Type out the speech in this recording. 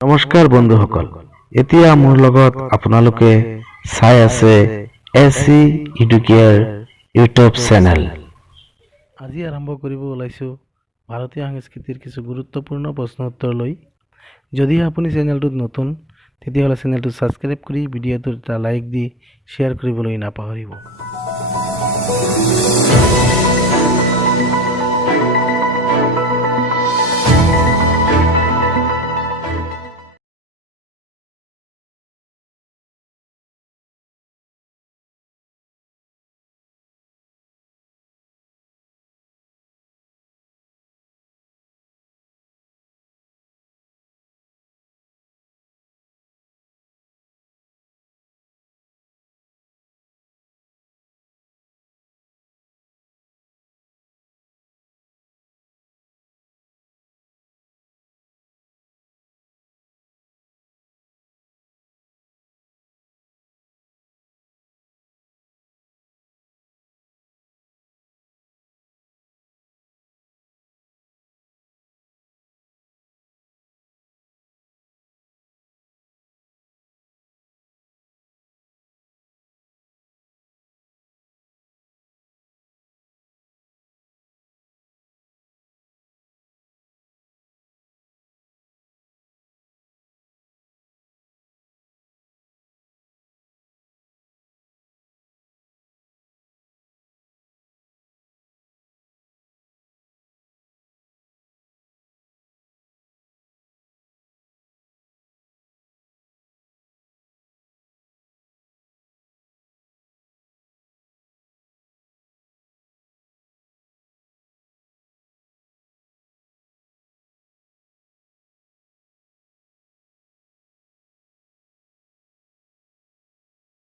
নমস্কাৰ বন্ধুসকল, এতিয়া মোৰ লগত আপোনালোকে চাই আছে এচি এডুকেয়াৰ ইউটিউব চেনেল। আজি আৰম্ভ কৰিব ওলাইছোঁ ভাৰতীয় সংস্কৃতিৰ কিছু গুৰুত্বপূৰ্ণ প্ৰশ্ন উত্তৰ লৈ। যদি আপুনি চেনেলটোত নতুন তেতিয়াহ'লে চেনেলটো ছাবস্ক্ৰাইব কৰি ভিডিঅ'টোত এটা লাইক দি শ্বেয়াৰ কৰিবলৈ নাপাহৰিব।